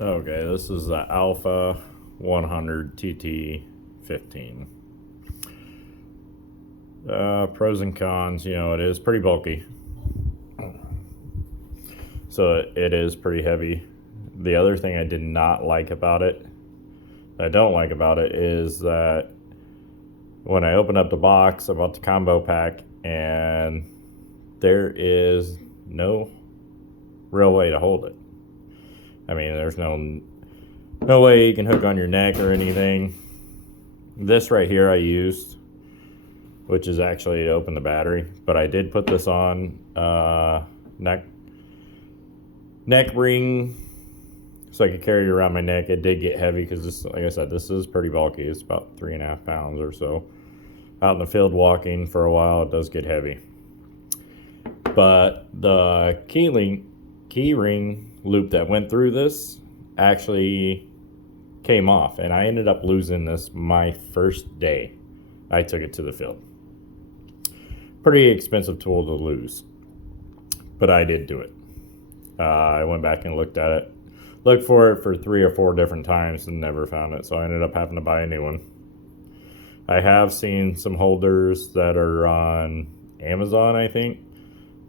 Okay, this is the Alpha 100 TT 15. Pros and cons, it is pretty bulky. So it is pretty heavy. The other thing I did not like about it, I don't like about it, is that when I opened up the box, I bought the combo pack, and there is no real way to hold it. I mean, there's no way you can hook on your neck or anything. This right here I used, which is actually to open the battery, but I did put this on neck ring so I could carry it around my neck. It did get heavy because this, like I said, this is pretty bulky. It's about 3.5 pounds or so. Out in the field walking for a while, it does get heavy. But the key ring loop that went through this actually came off, and I ended up losing this my first day I took it to the field. Pretty expensive tool to lose, but I did do it. I went back and looked for it for 3 or 4 different times and never found it, so I ended up having to buy a new one. I have seen some holders that are on Amazon, I think,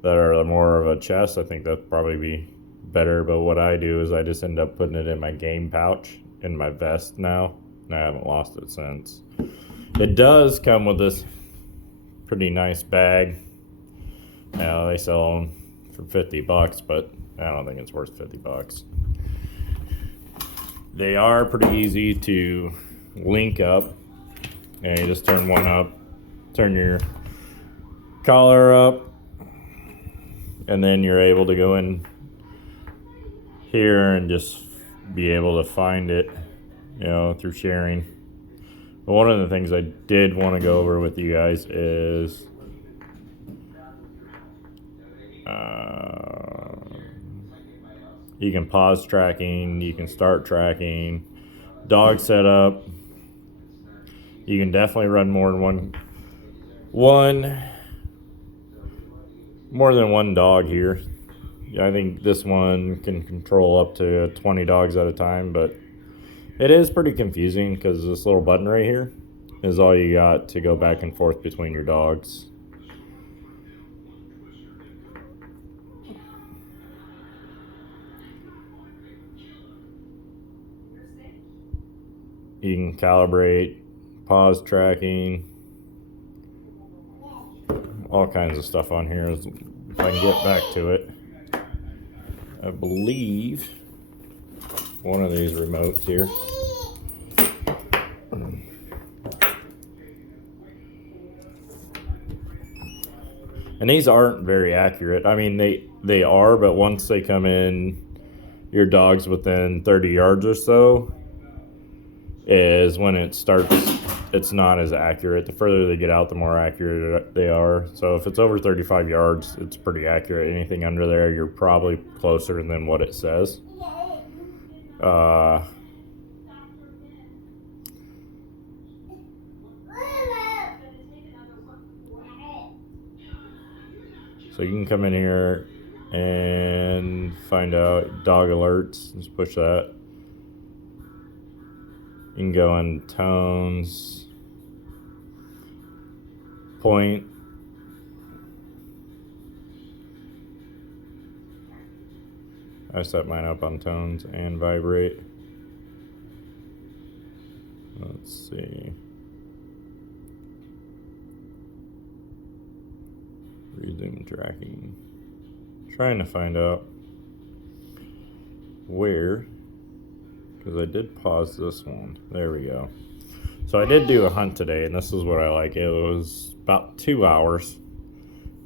that are more of a chest. I think that'd probably be better, but what I do is I just end up putting it in my game pouch in my vest now, and I haven't lost it since. It does come with this pretty nice bag. Now they sell them for $50, but I don't think it's worth $50. They are pretty easy to link up, and you just turn one up, turn your collar up, and then you're able to go in here and just be able to find it, through sharing. But one of the things I did want to go over with you guys is you can pause tracking, you can start tracking, dog setup. You can definitely run more than one dog here. I think this one can control up to 20 dogs at a time, but it is pretty confusing because this little button right here is all you got to go back and forth between your dogs. You can calibrate, pause tracking, all kinds of stuff on here. If I can get back to it, I believe one of these remotes here. And these aren't very accurate. I mean, they are, but once they come in your dog's within 30 yards or so is when it starts. It's not as accurate. The further they get out, the more accurate they are. So if it's over 35 yards, it's pretty accurate. Anything under there, you're probably closer than what it says. So you can come in here and find out dog alerts. Just push that. You can go in tones, point. I set mine up on tones and vibrate. Let's see. Resume tracking. Trying to find out where, because I did pause this one. There we go. So I did do a hunt today, and this is what I like. It was about 2 hours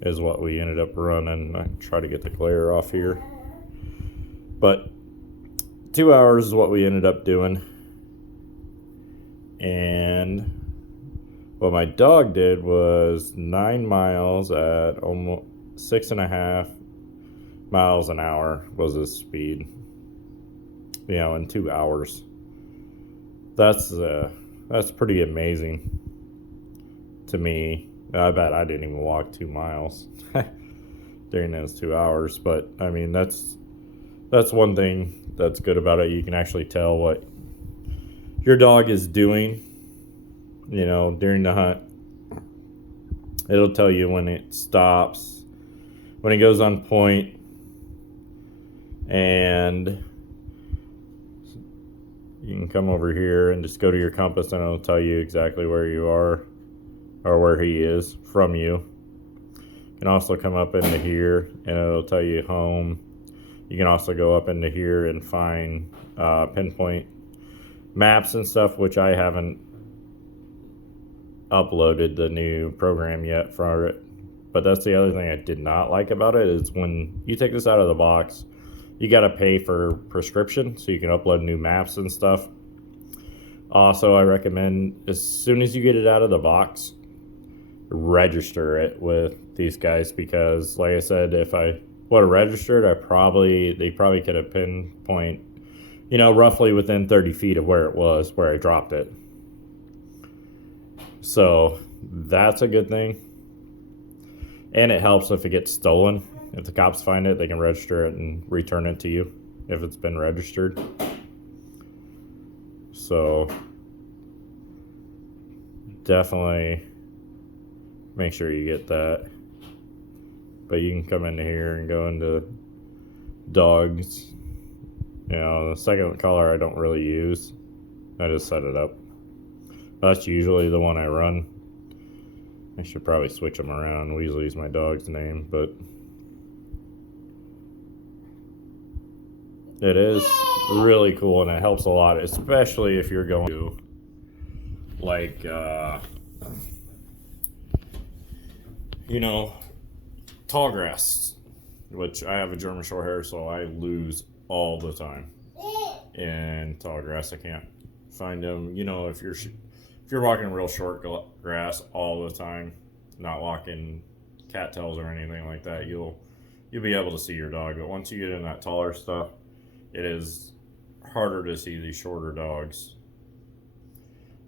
is what we ended up running. I try to get the glare off here. But 2 hours is what we ended up doing. And what my dog did was 9 miles at almost 6.5 miles an hour was his speed. In 2 hours. That's pretty amazing to me. I bet I didn't even walk 2 miles during those 2 hours, but I mean that's that's one thing that's good about it. You can actually tell what your dog is doing, you know, during the hunt. It'll tell you when it stops, when it goes on point, and you can come over here and just go to your compass and it'll tell you exactly where you are or where he is from you. You can also come up into here and it'll tell you home. You can also go up into here and find pinpoint maps and stuff, which I haven't uploaded the new program yet for it. But that's the other thing I did not like about it, is when you take this out of the box, you got to pay for prescription so you can upload new maps and stuff. Also, I recommend, as soon as you get it out of the box, register it with these guys, because like I said, if I would have registered, they probably could have pinpoint, you know, roughly within 30 feet of where it was, where I dropped it. So that's a good thing. And it helps if it gets stolen. If the cops find it, they can register it and return it to you if it's been registered. So definitely make sure you get that. But you can come into here and go into dogs. You know, the second color I don't really use. I just set it up. That's usually the one I run. I should probably switch them around. Weasley's my dog's name, but it is really cool and it helps a lot, especially if you're going to like you know, tall grass, which I have a German short hair, so I lose all the time in tall grass. I can't find them. You know, if you're walking real short grass all the time, not walking cattails or anything like that, you'll be able to see your dog. But once you get in that taller stuff, it is harder to see these shorter dogs.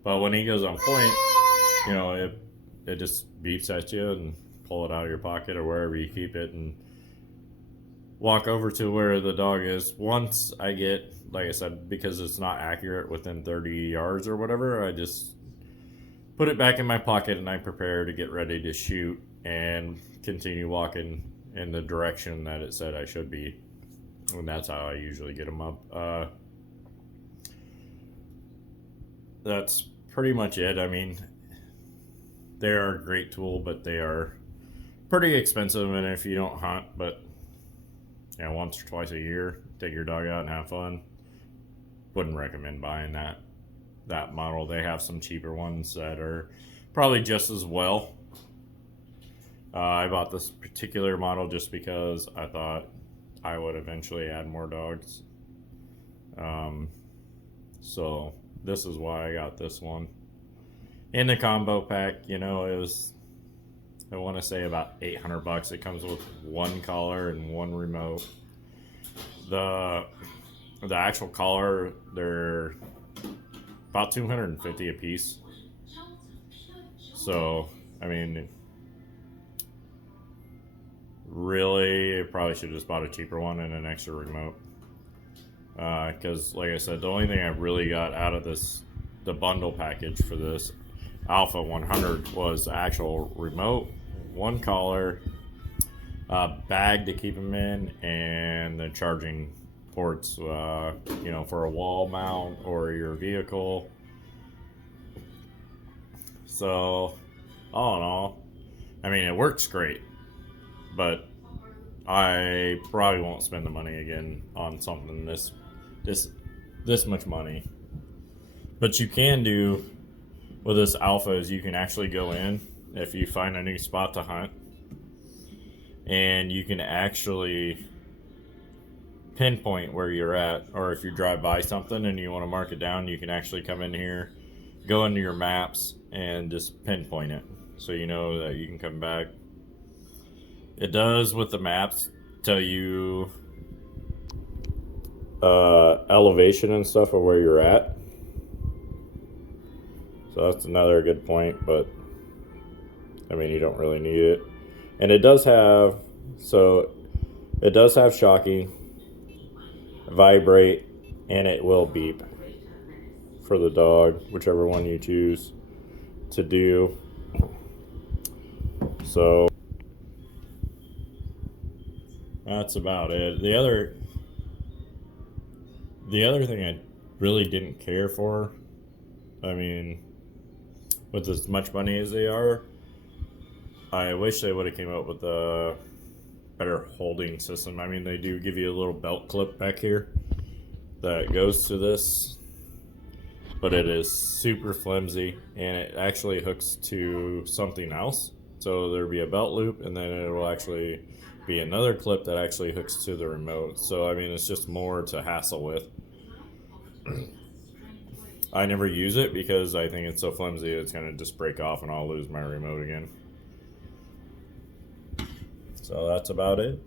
But when he goes on point, you know, it just beeps at you, and pull it out of your pocket or wherever you keep it and walk over to where the dog is. Once I get, like I said, because it's not accurate within 30 yards or whatever, I just put it back in my pocket and I prepare to get ready to shoot and continue walking in the direction that it said I should be. And that's how I usually get them up. That's pretty much it. I mean, they are a great tool, but they are pretty expensive. And if you don't hunt, but you know, once or twice a year, take your dog out and have fun, wouldn't recommend buying that model. They have some cheaper ones that are probably just as well. I bought this particular model just because I thought I would eventually add more dogs. So this is why I got this one. In the combo pack, you know, it was, I want to say, about $800. It comes with one collar and one remote. The actual collar, they're about $250 a piece. So, I mean, really, probably should have just bought a cheaper one and an extra remote. Because, like I said, the only thing I really got out of the bundle package for this Alpha 100 was actual remote, one collar, a bag to keep them in, and the charging ports, you know, for a wall mount or your vehicle. So, all in all, I mean, it works great, but I probably won't spend the money again on something this much money. But you can do with this Alpha is you can actually go in if you find a new spot to hunt, and you can actually pinpoint where you're at, or if you drive by something and you want to mark it down, you can actually come in here, go into your maps, and just pinpoint it so you know that you can come back. It does, with the maps, tell you elevation and stuff of where you're at. So that's another good point, but I mean, you don't really need it. And it does have shocking. vibrate, and it will beep for the dog, whichever one you choose to do. So that's about it. The other thing I really didn't care for, I mean, with as much money as they are, I wish they would have came up with a better holding system. I mean, they do give you a little belt clip back here that goes to this, but it is super flimsy, and it actually hooks to something else. So there'll be a belt loop, and then it will actually be another clip that actually hooks to the remote. So I mean, it's just more to hassle with. I never use it because I think it's so flimsy it's gonna just break off and I'll lose my remote again. So that's about it.